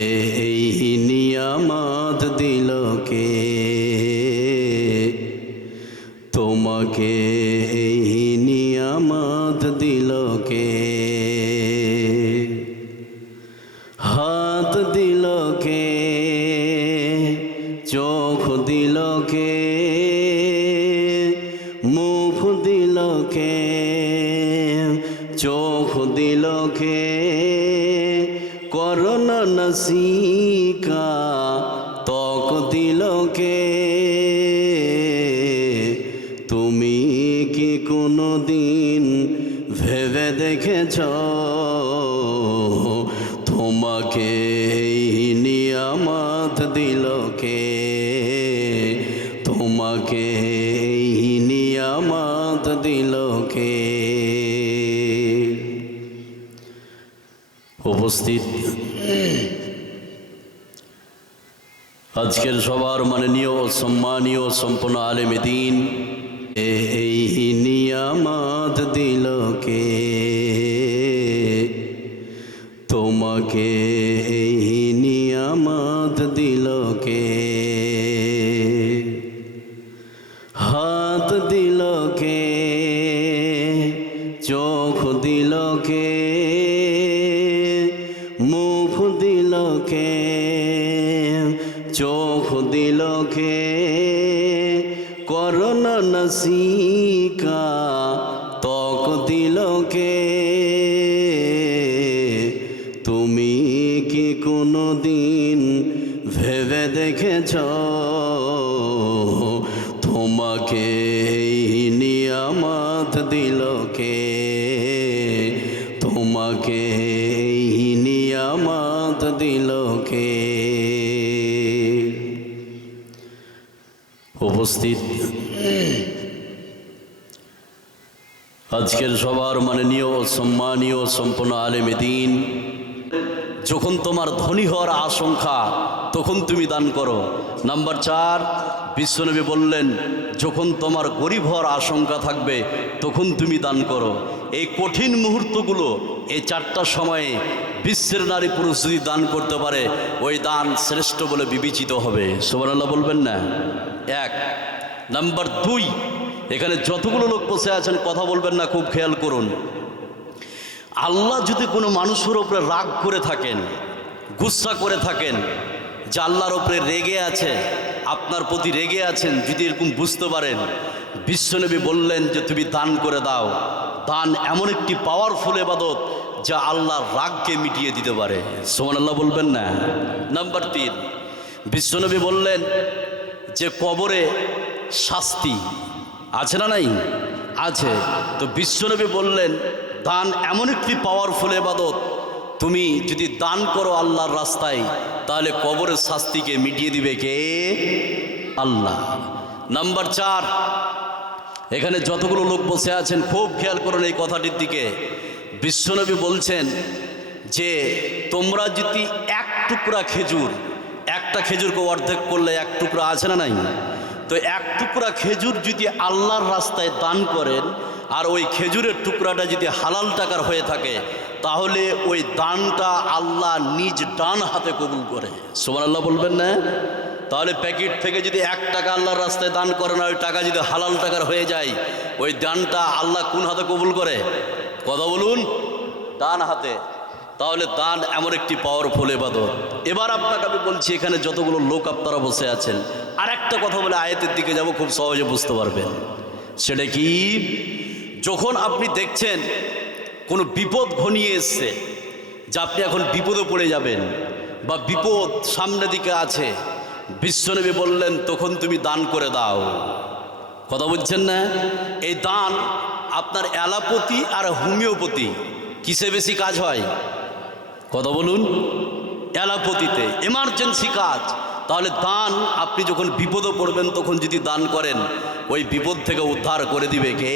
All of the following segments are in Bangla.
এই নিয়ামত দিল কে তোমাকে, এই নিয়ামত দিল কে? হাত দিল কে, চোখ দিল কে, মুখ দিল কে, চোখ দিল কে, করোনা নসিকা ত্বক দিল কে? তুমি কি কোনো দিন ভেবে দেখেছ তোমাকে এই নিয়ামত দিল কে? তোমাকে এই নিয়ামত দিল কে? উপস্থিত আজকের সবার মাননীয় সম্মানীয় সম্পন্ন আলেম দ্বীন, এই নিয়ামত দিল কে তোমাকে, এই নিয়ামত দিল কে? হাত দিল কে, চোখ দিল কে, মুখ দিল কে, চোখ দিল কে, করোনা নসিকা ত্বক দিল কে? তুমি কি কোনো দিন ভেবে দেখেছ তোমাকে এই নিয়ামত দিল কে? তোমাকে এই নিয়ামত দিল কে? উপস্থিত আজকের সবার মাননীয় সম্মানীয় সম্পন্ন আলেম দ্বীন, যখন তোমার ধনী হওয়ার আশঙ্কা তখন তুমি দান করো। নাম্বার 4, বিশ্বনবী বললেন যখন তোমার গরিব হওয়ার আশঙ্কা থাকবে তখন তুমি দান করো। এই কঠিন মুহূর্তগুলো, এই 4টা সময়ে বিশ্বের নারী পুরুষ যদি দান করতে পারে ওই দান শ্রেষ্ঠ বলে বিবেচিত হবে। সুবহানাল্লাহ বলবেন না? 1 নাম্বার 2, এখানে যতগুলো লোক বসে আছেন কথা বলবেন না, খুব খেয়াল করুন। আল্লাহ যদি কোনো মানুষের উপরে রাগ করে থাকেন, গুসা করে থাকেন, যে আল্লাহর উপরে রেগে আছে, আপনার প্রতি রেগে আছেন, যদি এরকম বুঝতে পারেন, বিশ্বনবী বললেন যে তুমি দান করে দাও। দান এমন একটি পাওয়ারফুল ইবাদত যা আল্লাহর রাগকে মিটিয়ে দিতে পারে। সুবহানাল্লাহ বলবেন না? নাম্বার 3, বিশ্বনবী বললেন যে কবরে শাস্তি আছে না নাই? আছে। তো বিশ্বনবী বললেন দান এমন একটি পাওয়ারফুল ইবাদত, তুমি যদি দান করো আল্লাহর রাস্তায় তাহলে কবরের শাস্তিকে মিটিয়ে দিবে কে? আল্লাহ। নাম্বার 4, এখানে যতগুলো লোক বসে আছেন খুব খেয়াল করুন এই কথাটির দিকে। বিশ্বনবী বলছেন যে তোমরা যদি এক টুকরা খেজুর, একটা খেজুরকে অর্ধেক করলে এক টুকরা আছে না নাই? তো এক টুকরা খেজুর যদি আল্লাহর রাস্তায় দান করেন আর ওই খেজুরের টুকরাটা যদি হালাল টাকার হয়ে থাকে তাহলে ওই দানটা আল্লাহ নিজ ডান হাতে কবুল করে। সুবহানাল্লাহ বলবেন না? তাহলে প্যাকেট থেকে যদি 1 টাকা আল্লাহর রাস্তায় দান করেন আর ওই টাকা যদি হালাল টাকার হয়ে যায়, ওই দানটা আল্লাহ কোন হাতে কবুল করে? কথা বলুন, ডান হাতে। তাহলে দান এমন একটি পাওয়ারফুল ইবাদত। এবার আপনাকে আমি বলছি, এখানে যতগুলো লোক আপনারা বসে আছেন, আর একটা কথা বলে আয়াতের দিকে যাব, খুব সহজে বুঝতে পারবেন। সেটা কি? যখন আপনি দেখছেন কোনো বিপদ ঘনিয়ে এসছে, যে আপনি এখন বিপদে পড়ে যাবেন বা বিপদ সামনে দিকে আছে, বিশ্বনবী বললেন তখন তুমি দান করে দাও। কথা বলছেন না? এই দান আপনার অ্যালোপ্যাথি আর হোমিওপ্যাথি কিসে বেশি কাজ হয়? কথা বলুন। অ্যালোপ্যাথিতে এমার্জেন্সি কাজ। তাহলে দান আপনি যখন বিপদে পড়বেন তখন যদি দান করেন ওই বিপদ থেকে উদ্ধার করে দিবে কে?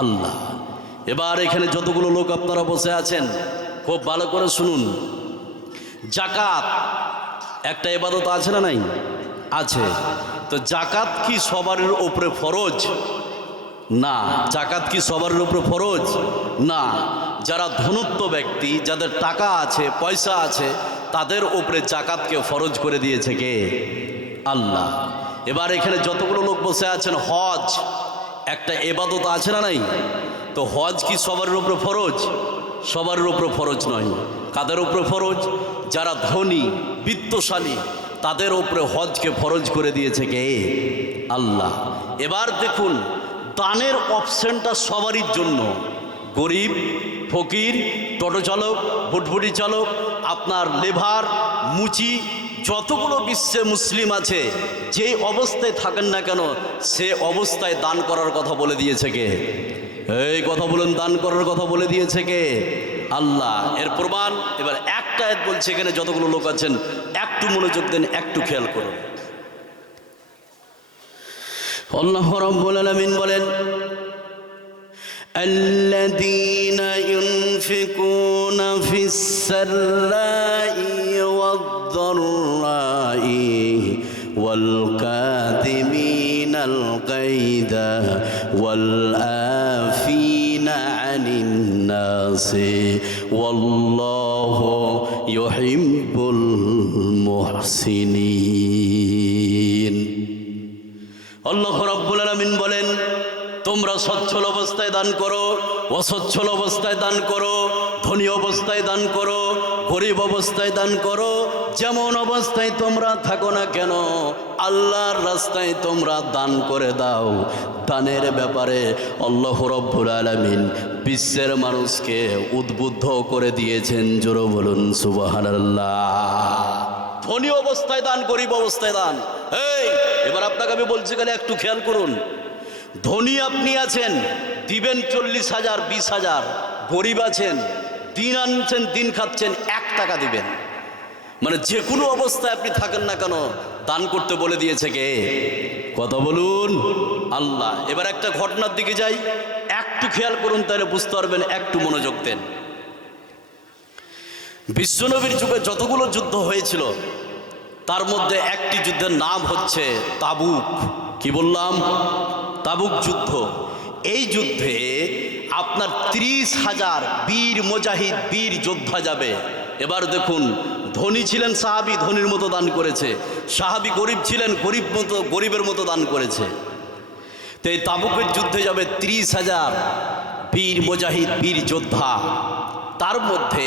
আল্লাহ। এবার এখানে যতগুলো লোক আপনারা বসে আছেন খুব ভালো করে শুনুন। জাকাত একটা ইবাদত আছে না নাই? আছে। তো জাকাত কি সবার উপরে ফরজ? না। জাকাত কি সবার উপরে ফরজ? না। যারা ধনত্ব ব্যক্তি, যাদের টাকা আছে, পয়সা আছে, তাদের উপরে জাকাতকে ফরজ করে দিয়েছে কে? আল্লাহ। এবার এখানে যতগুলো লোক বসে আছেন, হজ একটা ইবাদত আছে না নাই? তো হজ কি সবার উপরে ফরজ? সবার উপরে ফরজ নয়। কাদের উপরে ফরজ? যারা ধনী বিত্তশালী তাদের উপরে হজকে ফরজ করে দিয়েছে কে? আল্লাহ। এবার দেখুন, দানের অপশনটা সবারই জন্য, গরিব, ফকির, টোটো চালক, ভুটভুটি চালক, আপনার লেবার, মুচি, যতগুলো বিশ্বে মুসলিম আছে, যে অবস্থায় থাকেন না কেন সে অবস্থায় দান করার কথা বলে দিয়েছে কে? এই কথা বলুন, দান করার কথা বলে দিয়েছে কে? আল্লাহ। এর প্রমাণ এবার একটা আয়াত বলছে, এখানে যতগুলো লোক আছেন একটু মনোযোগ দেন, একটু খেয়াল করুন। আল্লাহ রাব্বুল আলামিন বলেন, الذين ينفقون في السراء والضراء والكاظمين الغيظ والعافين عن الناس والله يحب المحسنين। আল্লাহ রাব্বুল আলামিন বলেন, তোমরা সচ্ছল অবস্থায় দান করো, অসচ্ছল অবস্থায় দান করো, ধনী অবস্থায় দান করো, গরিব অবস্থায় দান করো, যেমন অবস্থায় তোমরা থাকো না কেন আল্লাহর রাস্তায় তোমরা দান করে দাও। দানের ব্যাপারে আল্লাহ রাব্বুল আলামিন বিশ্বের মানুষকে উদ্বুদ্ধ করে দিয়েছেন। জোরে বলুন সুবহানাল্লাহ। ধনী অবস্থায় দান, গরিব অবস্থায় দান। এই এবার আপনাকে আমি বলছি, কেন একটু খেয়াল করুন। ধনী আপনি আছেন, দিবেন 40,000 20,000, গরিব আছেন, দিন আনছেন দিন খাচ্ছেন, 1 টাকা দিবেন। মানে যে কোনো অবস্থায় আপনি থাকেন না কেন দান করতে বলে দিয়েছে কে? কথা বলুন, আল্লাহ। এবার একটা ঘটনার দিকে যাই, একটু খেয়াল করুন, তাহলে বুঝতে পারবেন, একটু মনোযোগ দেন। বিশ্বনবীর যুগে যতগুলো যুদ্ধ হয়েছিল তার মধ্যে একটি যুদ্ধের নাম হচ্ছে তাবুক। কি বললাম? তাবুক যুদ্ধ। এই যুদ্ধে আপনার 30,000 বীর মুজাহিদ, বীর যোদ্ধা যাবে। এবার দেখুন, ধনী ছিলেন সাহাবী, ধনীর মতো দান করেছে, সাহাবী গরিব ছিলেন, গরিবের মতো দান করেছে। তো এই তাবুকের যুদ্ধে যাবে 30,000 বীর মুজাহিদ, বীর যোদ্ধা। তার মধ্যে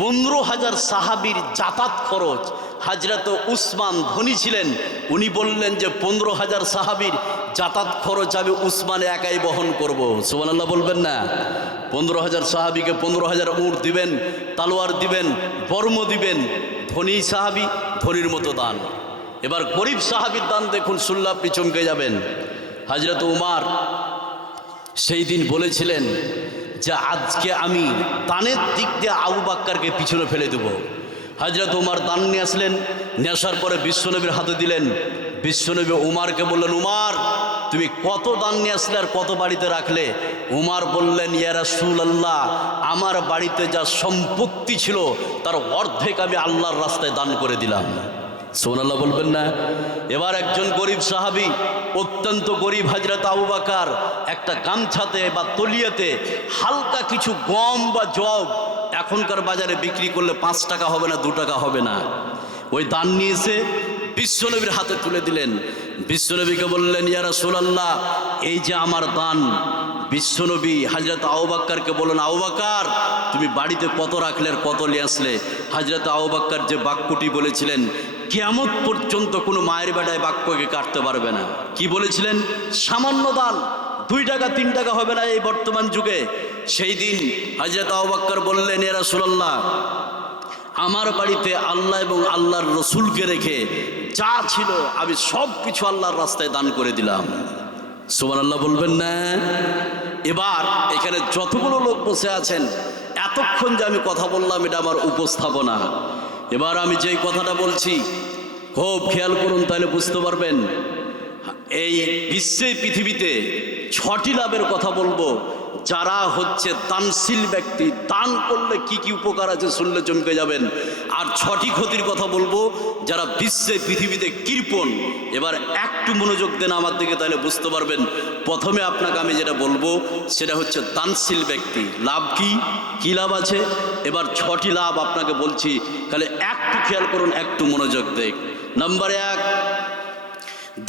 15,000 সাহাবীর যাতায়াত খরচ হযরত উসমান ধনী ছিলেন, উনি বললেন যে 15,000 সাহাবীর যাতায়াত খরচ আমি উসমান একাই বহন করব। সুবহানাল্লাহ বলবেন না? 15,000 সাহাবীকে 15,000 উট দিবেন, তালোয়ার দিবেন, বর্ম দিবেন। ধনী সাহাবী, ধনীর মতো দান। এবার গরিব সাহাবীর দান দেখুন, শুনলে আপনি চমকে যাবেন। হযরত উমর সেই দিন বলেছিলেন যে আজকে আমি দানের দিক দিয়ে আবু বকরকে পিছনে ফেলে দেব। হযরত উমর দান নিয়ে আসলেন, নিয়ে আসার পরে বিশ্বনবীর হাতে দিলেন। বিশ্বনবী উমরকে বললেন, উমর তুমি কত দান নিয়ে আসলে আর কত বাড়িতে রাখলে? উমর বললেন, ইয়া রাসূলুল্লাহ, আমার বাড়িতে যা সম্পত্তি ছিল তার অর্ধেক আমি আল্লাহর রাস্তায় দান করে দিলাম। সুবহানাল্লাহ বলবেন না? এবার একজন গরিব সাহাবী, অত্যন্ত গরিব হযরত আবু বকর, একটা গামছাতে বা তলিয়াতে হালকা কিছু গম বা জব, এখনকার বাজারে বিক্রি করলে 5 টাকা হবে না, 2 টাকা হবে না, ওই দান নিয়ে এসে বিশ্বনবীর হাতে তুলে দিলেন। বিশ্বনবীকে বললেন, ইয়া রাসূলুল্লাহ, এই যে আমার দান। বিশ্বনবী হযরত আবু বকরকে বললেন, আবু বকর তুমি বাড়িতে কত রাখলে আর কত নিয়ে আসলে? হযরত আবু বকর যে বাক্যটি বলেছিলেন, কিয়ামত পর্যন্ত কোনো মায়ের বেটায় বাক্যকে কাটতে পারবে না। কি বলেছিলেন? সামান্য দান, 2 টাকা 3 টাকা হবে না এই বর্তমান যুগে। সেই দিন হযরত আবু বকর বললেন, ইয়া রাসূলুল্লাহ, আমার বাড়িতে আল্লাহ এবং আল্লাহর রসুলকে রেখে যা ছিল আমি সব কিছু আল্লাহর রাস্তায় দান করে দিলাম। সুবহানাল্লাহ বলবেন না? এবার এখানে যতগুলো লোক বসে আছেন, এতক্ষণ যে আমি কথা বললাম এটা আমার উপস্থাপনা। এবার আমি যেই কথাটা বলছি খুব খেয়াল করুন, তাহলে বুঝতে পারবেন। এই বিশ্বে পৃথিবীতে 6টি লাভের কথা বলবো, যারা হচ্ছে দানশীল ব্যক্তি, দান করলে কি কি উপকার আছে শুনলে চমকে যাবেন। আর 6টি ক্ষতির কথা বলবো যারা বিশ্বে পৃথিবীতে কৃপণ। এবার একটু মনোযোগ দেন আমার দিকে, তাহলে বুঝতে পারবেন। প্রথমে আপনাকে আমি যেটা বলবো সেটা হচ্ছে দানশীল ব্যক্তি। লাভ কি কি লাভ আছে? এবার 6টি লাভ আপনাকে বলছি, তাহলে একটু খেয়াল করুন, একটু মনোযোগ দেখ। নাম্বার 1,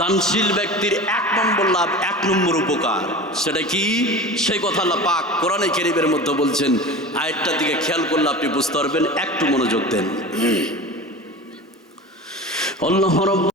দানশীল ব্যক্তির 1 নম্বর লাভ, 1 নম্বর উপকার। সেটা কি? সেই কথা আল্লাহ পাক কোরআনে কারীমের মধ্যে বলছেন। আয়াতটার দিকে খেয়াল করলে আপনি বুঝতে পারবেন, একটু মনোযোগ দেন। আল্লাহ রাব্বুল